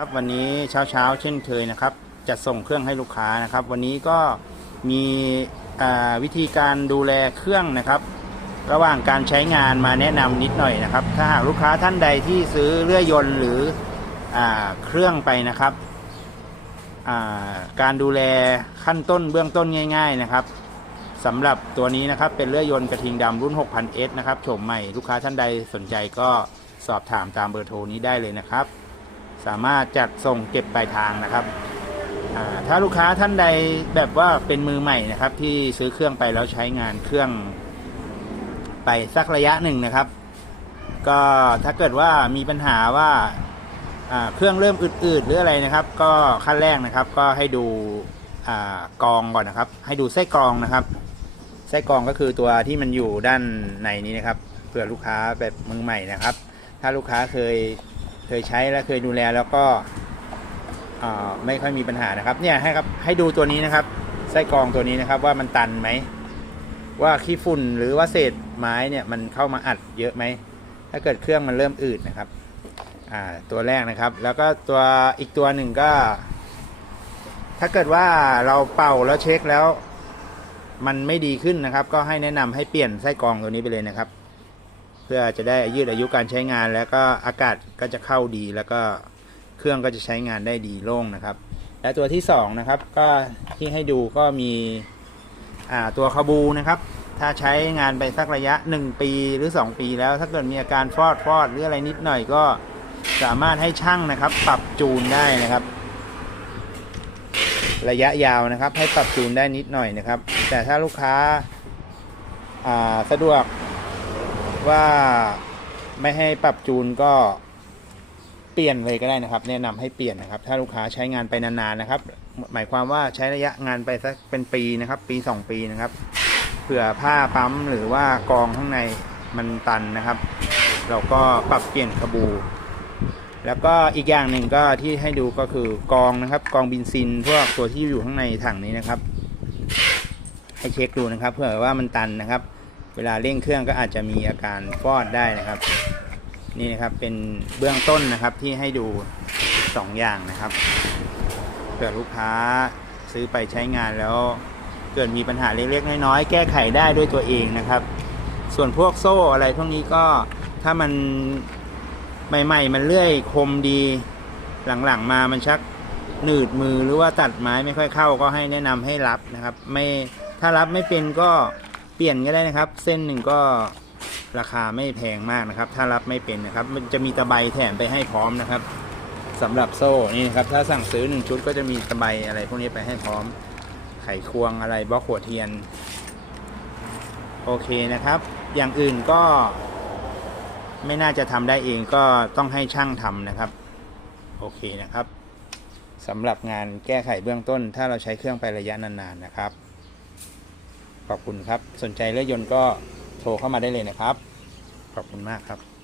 ครับวันนี้เช้าเช้าเช่นเคยนะครับจะส่งเครื่องให้ลูกค้านะครับ วันนี้ก็มีวิธีการดูแลเครื่องนะครับ ระหว่างการใช้งานมาแนะนำนิดหน่อยนะครับ ถ้าหากลูกค้าท่านใดที่ซื้อเลื่อยยนต์หรืออเครื่องไปนะครับ การดูแลขั้นต้นเบื้องต้นง่าย ๆนะครับสำหรับตัวนี้นะครับเป็นเลื่อยยนต์กระทิงดำรุ่น 6000S นะครับโฉมใหม่ลูกค้าท่านใดสนใจก็สอบถามตามเบอร์โทรนี้ได้เลยนะครับ สามารถจัดส่งเก็บปลายทางนะครับถ้าลูกค้าท่านใดแบบว่าเป็นมือใหม่นะครับ ที่ซื้อเครื่องไปแล้วใช้งานเครื่องไปสักระยะหนึ่งนะครับ ก็ถ้าเกิดว่ามีปัญหาว่าเครื่องเริ่มอืดๆหรืออะไรนะครับ ก็ขั้นแรกนะครับ ก็ให้ดูกรองก่อนนะครับ ให้ดูไส้กรองนะครับ ไส้กรองก็คือตัวที่มันอยู่ด้านในนี้นะครับเผื่อลูกค้าแบบมือใหม่นะครับ ถ้าลูกค้าเคย เคยใช้และเคยดูแลแล้วก็ไม่ค่อยมีปัญหานะครับเนี่ยให้ครับให้ดูตัวนี้นะครับไส้กรองตัวนี้นะครับว่ามันตันไหมว่าขี้ฝุ่นหรือว่าเศษไม้เนี่ยมันเข้ามาอัดเยอะไหมถ้าเกิดเครื่องมันเริ่มอืดนะครับอ่าตัวแรกนะครับ แล้วก็ตัวอีกตัวหนึ่งก็ ถ้าเกิดว่าเราเป่าแล้วเช็คแล้ว มันไม่ดีขึ้นนะครับ ก็ให้แนะนำให้เปลี่ยนไส้กรองตัวนี้ไปเลยนะครับ เพื่อจะได้ยืดอายุการใช้งาน แล้วก็อากาศก็จะเข้าดี แล้วก็เครื่องก็จะใช้งานได้ดีโล่งนะครับ และตัวที่สองนะครับก็ที่ให้ดูก็มีตัวคาบูนะครับ ถ้าใช้งานไปสักระยะ 1 ปีหรือ 2 ปีแล้วถ้าเกิดมีอาการฟอดฟอดหรืออะไรนิดหน่อยก็สามารถให้ช่างนะครับ ปรับจูนได้นะครับ ระยะยาวนะครับ ให้ปรับจูนได้นิดหน่อยนะครับ แต่ถ้าลูกค้าาสะดวก ว่าไม่ให้ปรับจูนก็เปลี่ยนเลยก็ได้นะครับ แนะนำให้เปลี่ยนนะครับ ถ้าลูกค้าใช้งานไปนานๆนะครับ หมายความว่าใช้ระยะงานไปสักเป็นปีนะครับ ปี 2 ปีนะครับเผื่อผ้าปั๊มหรือว่ากองข้างในมันตันนะครับ เราก็ปรับเปลี่ยนขบู แล้วก็อีกอย่างหนึ่งก็ที่ให้ดูก็คือกองนะครับ กองบินซินพวกตัวที่อยู่ข้างในถังนี้นะครับ ให้เช็คดูนะครับ เผื่อว่ามันตันนะครับ เวลาเร่งเครื่องก็อาจจะมีอาการฟอดได้นะครับ นี่นะครับเป็นเบื้องต้นนะครับที่ให้ดู 2 อย่างนะครับเผื่อลูกค้าซื้อไปใช้งานแล้วเกิดมีปัญหาเล็กๆน้อยๆแก้ไขได้ด้วยตัวเองนะครับ ส่วนพวกโซ่อะไรพวกนี้ก็ถ้ามันใหม่ๆ มันเลื่อยคมดีหลังๆมามันชักหนืดมือหรือว่าตัดไม้ไม่ค่อยเข้าก็ให้แนะนำให้รับนะครับ ไม่ถ้ารับไม่เป็นก็ เปลี่ยนก็ได้นะครับ เส้นหนึ่งก็ราคาไม่แพงมากนะครับ ถ้ารับไม่เป็นนะครับ มันจะมีตะไบแถมไปให้พร้อมนะครับสำหรับโซ่นี่นะครับถ้าสั่งซื้อหนึ่งชุดก็จะมีตะไบอะไรพวกนี้ไปให้พร้อมไขควงอะไรบล็อกหัวเทียน โอเคนะครับ อย่างอื่นก็ไม่น่าจะทำได้เองก็ต้องให้ช่างทำนะครับ โอเคนะครับสำหรับงานแก้ไขเบื้องต้น ถ้าเราใช้เครื่องไประยะนานๆนะครับ ขอบคุณครับ สนใจเลื่อยยนต์ก็โทรเข้ามาได้เลยนะครับ ขอบคุณมากครับ